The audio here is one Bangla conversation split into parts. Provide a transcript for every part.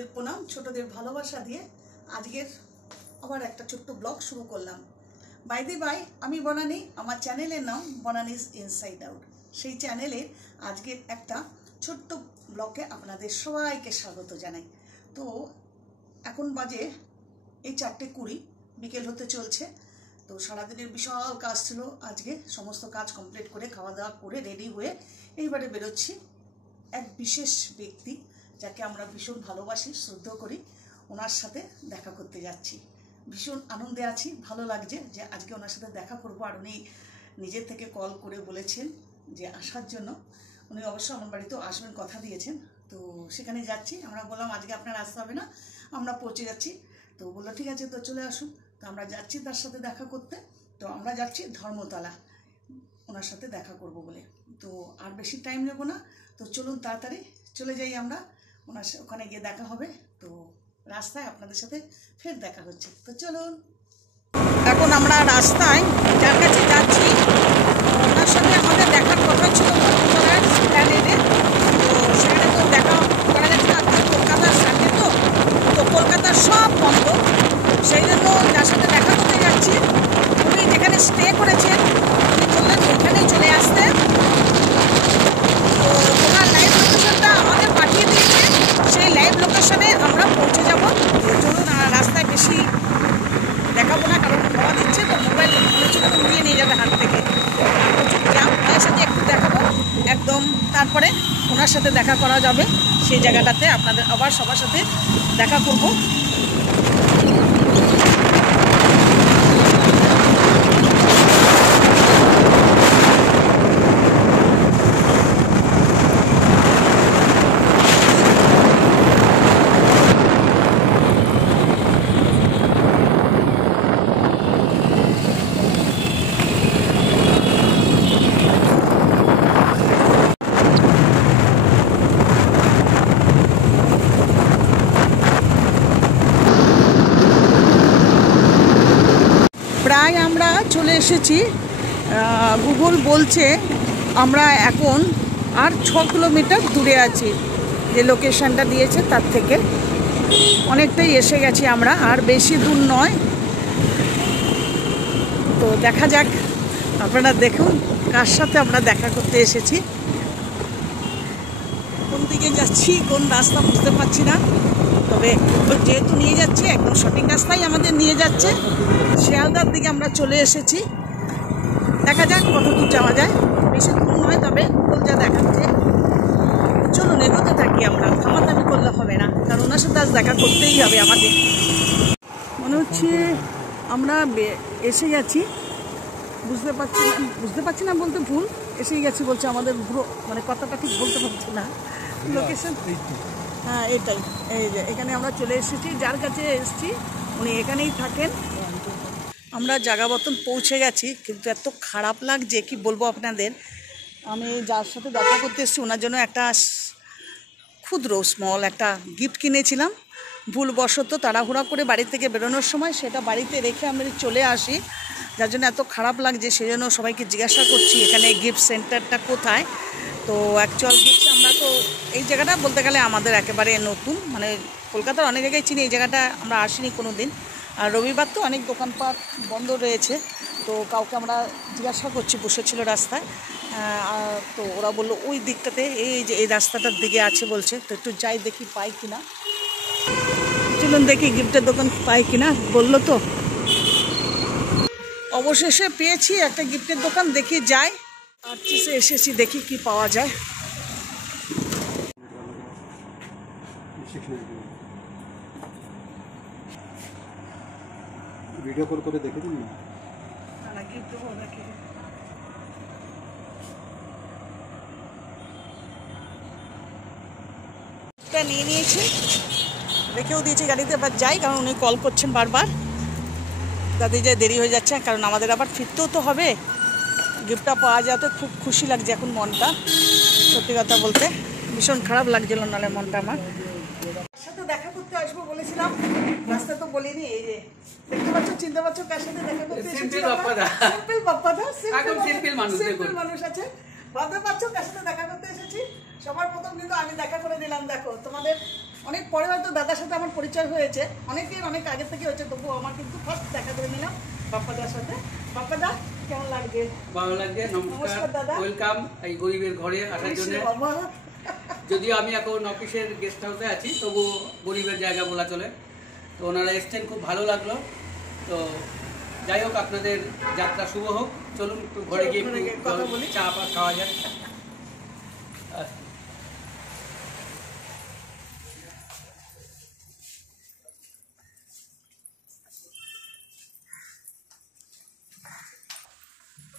বড়দের প্রণাম, ছোটদের ভালোবাসা দিয়ে আজকের আবার একটা ছোট্ট ব্লগ শুরু করলাম। বাই দি বাই, আমি বনানী, আমার চ্যানেলের নাম বনানীজ ইনসাইড আউট। সেই চ্যানেলের আজকের একটা ছোট্ট ব্লগে আপনাদের সবাইকে স্বাগত জানাই। তো এখন বাজে এই 4:20, বিকেল হতে চলছে। তো সারাদিনের বিশাল কাজ ছিল আজকে, সমস্ত কাজ কমপ্লিট করে খাওয়া দাওয়া করে রেডি হয়ে এইবারে বেরোচ্ছি। এক বিশেষ ব্যক্তি যাকে আমরা ভীষণ ভালোবাসি, শ্রদ্ধা করি, ওনার সাথে দেখা করতে যাচ্ছি। ভীষণ আনন্দে আছি, ভালো লাগছে যে আজকে ওনার সাথে দেখা করবো। আর উনি নিজের থেকে কল করে বলেছেন যে আসার জন্য। উনি অবশ্য আমার বাড়িতেও আসবেন, কথা দিয়েছেন। তো সেখানে যাচ্ছি। আমরা বললাম আজকে আপনার আসতে হবে না, আমরা পৌঁছে যাচ্ছি। তো বললো ঠিক আছে, তো চলে আসুন। তো আমরা যাচ্ছি তার সাথে দেখা করতে। তো আমরা যাচ্ছি ধর্মতলা ওনার সাথে দেখা করব বলে। তো আর বেশি টাইম নেব না, তো চলুন তাড়াতাড়ি চলে যাই আমরা। ওখানে গিয়ে দেখা হবে। তো রাস্তায় আপনাদের সাথে ফের দেখা হচ্ছে, তো চলুন। এখন আমরা রাস্তায় যার কাছে যাচ্ছি, ওনার সাথে আমাদের দেখার কথা ছিল ধর্মতলার প্ল্যানেটে। তো সেখানে তো দেখা করা যাচ্ছে না, কলকাতার সামনে। তো কলকাতার সব বন্ধ, সেই জন্য যার সাথে দেখা করতে যাচ্ছি উনি যেখানে স্টে করেছেন উনি বললেন ওখানেই চলে আসতে। তো ওনার লাইভ লোকেশনটা আমাদের পাঠিয়ে দিয়েছে, সেই লাইভ লোকেশনে আমরা পৌঁছে যাব। চলুন, রাস্তায় বেশি দেখাবো না, কারণ খাওয়া দিচ্ছে তো মোবাইল উড়িয়ে নিয়ে যাবে হাত থেকে। ওনার সাথে একটু দেখাবো একদম, তারপরে ওনার সাথে দেখা করা যাবে সেই জায়গাটাতে। আপনাদের আবার সবার সাথে দেখা করব। প্রায় আমরা চলে এসেছি। গুগল বলছে আমরা এখন আর 6 কিলোমিটার দূরে আছি, যে লোকেশনটা দিয়েছে তার থেকে অনেকটাই এসে গেছি আমরা, আর বেশি দূর নয়। তো দেখা যাক, আপনারা দেখুন কার সাথে আমরা দেখা করতে এসেছি। কোন দিকে যাচ্ছি, কোন রাস্তা বুঝতে পারছি না, তবে যেহেতু নিয়ে যাচ্ছে একদম সঠিক রাস্তায় আমাদের নিয়ে যাচ্ছে। শিয়ালদার দিকে আমরা চলে এসেছি, দেখা যাক কত দূর যাওয়া যায়। বেশি দূর নয়, তবে গুগল যা দেখাচ্ছে। চলুন এগোতে থাকি, আমরা থামাথামি করলে হবে না, কারণ ওনার সাথে আজ দেখা করতেই হবে আমাদের। মনে হচ্ছে আমরা এসে গেছি, বুঝতে পারছি না বলতে ভুল, এসেই গেছি বলছে আমাদের পুরো, মানে কথাটা ঠিক বলতে পারছি না। লোকেশন হ্যাঁ এটাই, এই যে এখানে আমরা চলে এসেছি। যার কাছে এসেছি উনি এখানেই থাকেন। আমরা জায়গা মতন পৌঁছে গেছি, কিন্তু এত খারাপ লাগছে কি বলবো আপনাদের। আমি যার সাথে দেখা করতে এসেছি ওনার জন্য একটা ক্ষুদ্র স্মল একটা গিফট কিনেছিলাম। ভুলবশত তাড়াহুড়া করে বাড়ি থেকে বেরোনোর সময় সেটা বাড়িতে রেখে আমি চলে আসি, যার জন্য এত খারাপ লাগছে। সেই জন্য সবাইকে জিজ্ঞাসা করছি এখানে গিফট সেন্টারটা কোথায়। তো অ্যাকচুয়াল গিফট, আমরা তো এই জায়গাটা বলতে গেলে আমাদের একেবারে নতুন, মানে কলকাতার অনেক জায়গায় চিনি, এই জায়গাটা আমরা আসিনি কোনো দিন। আর রবিবার তো অনেক দোকানপাট বন্ধ রয়েছে। তো কাউকে আমরা জিজ্ঞাসা করছি, বসেছিল রাস্তায়, তো ওরা বললো ওই দিকটাতে, এই যে এই রাস্তাটার দিকে আছে বলছে। তো একটু যাই দেখি পাই কিনা, চলুন দেখি গিফটের দোকান পাই কিনা। বললো তো অবশেষে পেয়েছি একটা গিফটের দোকান, দেখি যাই। আর এসেছি, দেখি কি পাওয়া যায়। ভিডিও কল করে দেখে দিন না, গিফট দেবো নাকি? নিয়ে নিয়েছি, রেখেও দিয়েছি গাড়িতে। এবার যাই, কারণ উনি কল করছেন বারবার। তাদের যে দেরি হয়ে যাচ্ছে, কারণ আমাদের আবার ফিরতেও তো হবে। গিফটটা পাওয়া যাওয়াতে খুব খুশি লাগছে এখন মনটা, সত্যি কথা বলতে। ভীষণ খারাপ লাগছিল নাহলে মনটা আমার। সাথে দেখা করতে আসবো বলেছিলাম, রাস্তা তো বলিনি। এই যে দেখতে পাচ্ছ, চিনতে পারছো কার সাথে দেখা করতে এসেছি? সিম্পল বাপ্পাদা, সিম্পল মানুষ আছে। ভাবতে পারছো কার সাথে দেখা করতে এসেছি? সবার প্রথম কিন্তু আমি দেখা করে দিলাম। দেখো, তোমাদের অনেক পরে হয়তো দাদার সাথে আমার পরিচয় হয়েছে, অনেক আগে থেকে হয়েছে, তবুও আমার কিন্তু ফার্স্ট দেখা করে নিলাম বাপ্পাদার সাথে। বাপ্পাদা কেমন লাগছে? ভালো লাগছে। নমস্কার দাদা, ওয়েলকাম এই গরিবের ঘরে আসার জন্য। যদিও আমি এখন অফিসের গেস্ট হাউসে আছি, তবু গরিবের জায়গা বলা চলে। তো ওনারা এসছেন, খুব ভালো লাগলো। তো যাই হোক, আপনাদের যাত্রা শুভ হোক। চলুন একটু ঘরে গিয়ে কথা বলি, চা পা খাওয়া যাক।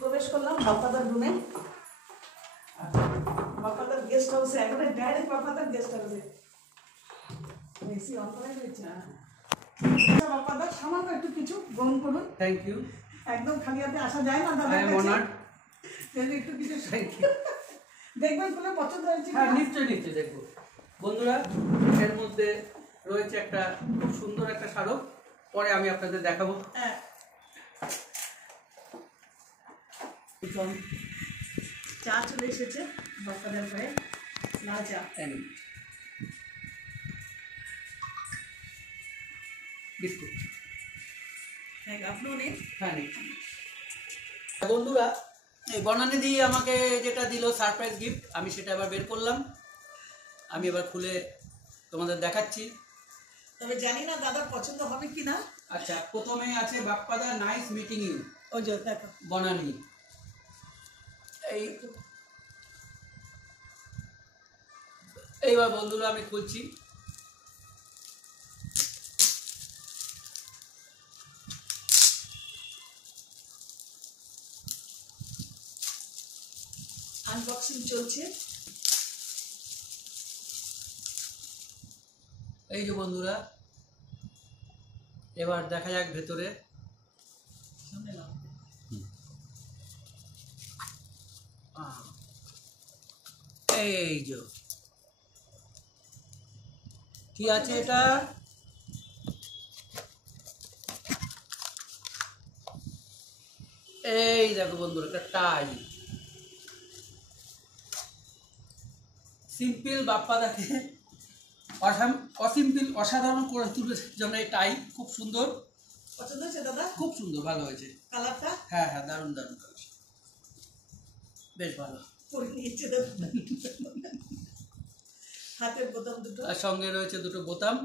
প্রবেশ করলাম বাপ্পাদার রুমে, বাপ্পাদার গেস্ট হাউসে, একবারে ডাইরেক্ট বাপ্পাদার গেস্ট হাউসে। এসি অন করা হয়েছে। বাপ্পাদা সামান্য একটু কিছু গ্রহণ করুন। Thank you. একদম খালি হাতে আসা যায় না দাদা, একটু কিছু দেখবেন, খুলে পছন্দ হয়েছে। হ্যাঁ, নিশ্চয়ই দেখবো। বন্ধুরা, এর মধ্যে রয়েছে একটা খুব সুন্দর একটা স্মারক, পরে আমি আপনাদের দেখাবো। হ্যাঁ, চা চলে এসেছে বাপ্পাদার ঘরে, লাল চা। বিস্কুট আপনিও নিন। হ্যাঁ, বন্ধুরা, এই বনানিদি আমাকে যেটা দিল সারপ্রাইজ গিফট, আমি সেটা এবার বের করলাম। আমি এবার খুলে তোমাদের দেখাচ্ছি। তবে জানি না দাদার পছন্দ হবে কিনা। আচ্ছা, প্রথমে আছে বাপ্পাদা নাইস মিটিং ইউ। ওই যে দেখো বনানি। এইবার বন্ধুরা আমি খুলছি। আনবক্সিং চলছে। এই যে বন্ধুরা, এবার দেখা যাক ভেতরে। এই যে কি আছে এটা, এই দেখো বন্ধুরা, একটা টাই। সিম্পল বাপ্পাদাকে অসাধারণ করে তুলেছে জন্য এই টাই খুব সুন্দর। পছন্দ হয়েছে দাদা? খুব সুন্দর, ভালো হয়েছে কালারটা। হ্যাঁ, দারুণ কালার, বেশ ভালো। হাতের বোতাম দুটো, আর সঙ্গে রয়েছে দুটো বোতাম,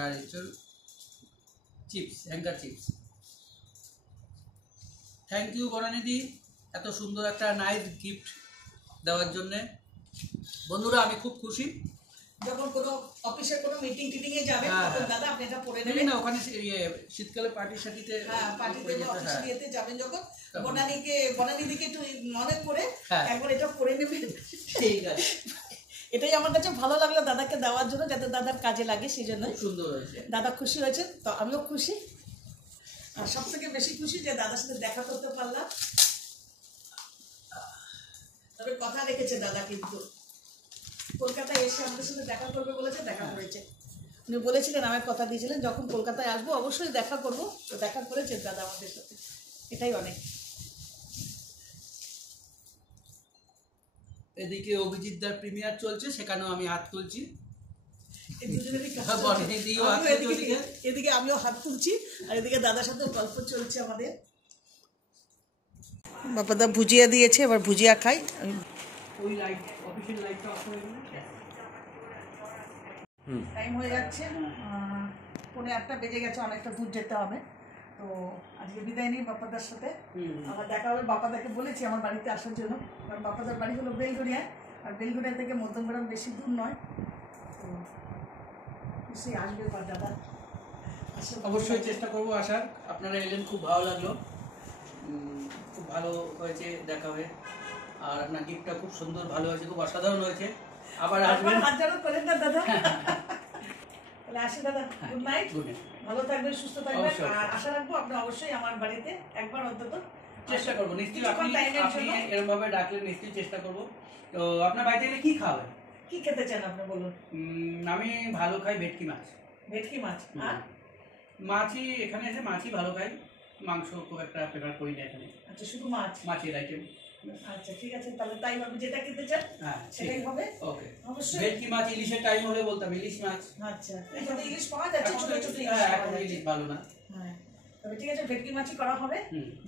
আর chips, hanger chips. Thank you বনানিদি, এত সুন্দর একটা নাইস গিফট দেওয়ার জন্যে। বন্ধুরা, আমি খুব খুশি। যখন কোনো অফিসে কোনো মিটিং টিটিং এ যাবেন তখন দাদা আপনি এটা পরে নেবেন। না, ওখানে শীতকালে পার্টি সাটিতে, হ্যাঁ, পার্টিতে অফিস নিয়েতে যাবেন যখন, বনানিদিকে একটু মনে করে একবার এটা পরে নেবেন। ঠিক আছে। এটাই আমার কাছে ভালো লাগলো দাদাকে দেওয়ার জন্য, যাতে দাদার কাজে লাগে, সেই জন্য। সুন্দর হয়েছে, দাদা খুশি হয়েছে, তো আমিও খুশি। আর সব থেকে বেশি খুশি যে দাদার সাথে দেখা করতে পারলাম। তবে কথা রেখেছে দাদা, কিন্তু কলকাতায় এসে আমাদের সাথে দেখা করবে বলেছে, দেখা করেছে। উনি বলেছিলেন, আমার কথা দিয়েছিলেন যখন কলকাতায় আসবো অবশ্যই দেখা করব, তো দেখা করেছে দাদা আমাদের সাথে, এটাই অনেক। এদিকে অভিজিৎ দার প্রিমিয়ার চলছে, সেখানেও আমি হাত তুলছি। এদিকে আমিও হাত তুলছি, আর এদিকে দাদার সাথে গল্প চলছে আমাদের। বাপ্পাদা ভুজিয়া দিয়েছে, এবার ভুজিয়া খাই। টাইম হয়ে যাচ্ছে, 8:30 বেজে গেছে, অনেকটা দূর যেতে হবে। তো আজকে বিদায় নিই বাপ্পাদার সাথে, আবার দেখা হবে। বাপ্পাদাকে বলেছি আমার বাড়িতে আসার জন্য, কারণ বাপ্পাদার বাড়ি হলো বেলঘরিয়ায়, আর বেলঘরিয়া থেকে মধ্যমগ্রাম বেশি দূর নয়। তো নিশ্চয়ই আসবে দাদা, অবশ্যই চেষ্টা করবো আসার। আপনারা এলেন, খুব ভালো লাগলো, খুব ভালো হয়েছে দেখা হয়ে। আর আপনার গিফটটা খুব সুন্দর, ভালো হয়েছে, খুব অসাধারণ হয়েছে। আবার আসবেন, হাত জানো করেন না দাদা। তাহলে আসি দাদা, গুড নাইট, ভালো থাকবেন, সুস্থ থাকবেন। আর আশা রাখবো আপনি অবশ্যই আমার বাড়িতে একবার অন্তত চেষ্টা করবো। নিশ্চয়ই আপনি এরকম ভাবে ডাকলে নিশ্চয়ই চেষ্টা করবো। তো আপনার বাড়িতে গেলে কি খাওয়াবেন? কি খেতে চান আপনি বলুন? আমি ভালো খাই ভেটকি মাছ। ভেটকি মাছ? আর মাছই, এখানে এসে মাছই ভালো খাই, মাংস খুব একটা প্রেফার করি না এখানে। আচ্ছা, শুধু মাছ, মাছের আইটেম। আচ্ছা ঠিক আছে, তাহলে তাই হবে, যেটা খেতে চান সেটাই হবে। ওকে, অবশ্যই। ভেটকি মাছ ইলিশের টাইম হলে বলতাম, ইলিশ মাছ। আচ্ছা, এখানে ইলিশ পাওয়া যাচ্ছে, ছোট ছোট ইলিশ এখন ইলিশ ভালো না। হ্যাঁ, তবে ঠিক আছে, ভেটকি মাছই করা হবে,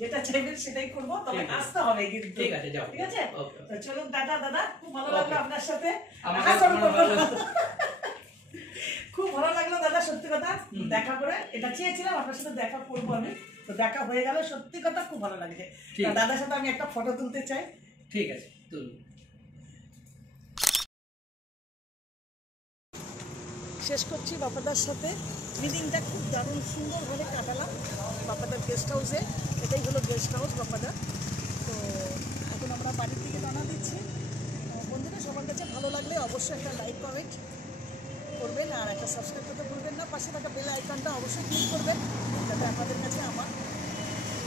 যেটা চাইবেন সেটাই করব, তবে আসতে হবে কিন্তু। ঠিক আছে, যাও। ঠিক আছে, ওকে, তো চলুন দাদা, খুব ভালো লাগলো আপনার সাথে। খুব ভালো লাগলো দাদা, সত্যি কথা দেখা করে, এটা চেয়েছিলাম আপনার সাথে দেখা করবো আমি, তো দেখা হয়ে গেল, সত্যি কথা খুব ভালো লাগছে। দাদার সাথে আমি একটা ফটো তুলতে চাই। ঠিক আছে, তুলুন। শেষ করছি বাপাদার সাথে মিটিংটা, খুব দারুণ সুন্দরভাবে কাটালাম বাপাদার গেস্ট হাউসে। এটাই হলো গেস্ট হাউস বাপাদার। তো এখন আমরা বাড়ির দিকে রওনা দিচ্ছি। বন্ধুরা, সবার কাছে ভালো লাগলে অবশ্যই একটা লাইক কমেন্ট করবেন, আর একটা সাবস্ক্রাইব করতে ভুলবেন না। পাশে থাকা বেল আইকনটা অবশ্যই ক্লিক করবেন, যাতে আপনাদের কাছে আমার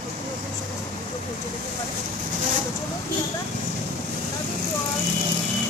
নতুন নতুন সমস্ত ভিডিও পৌঁছে যেতে পারে। তো চলুন, tata, love you to all.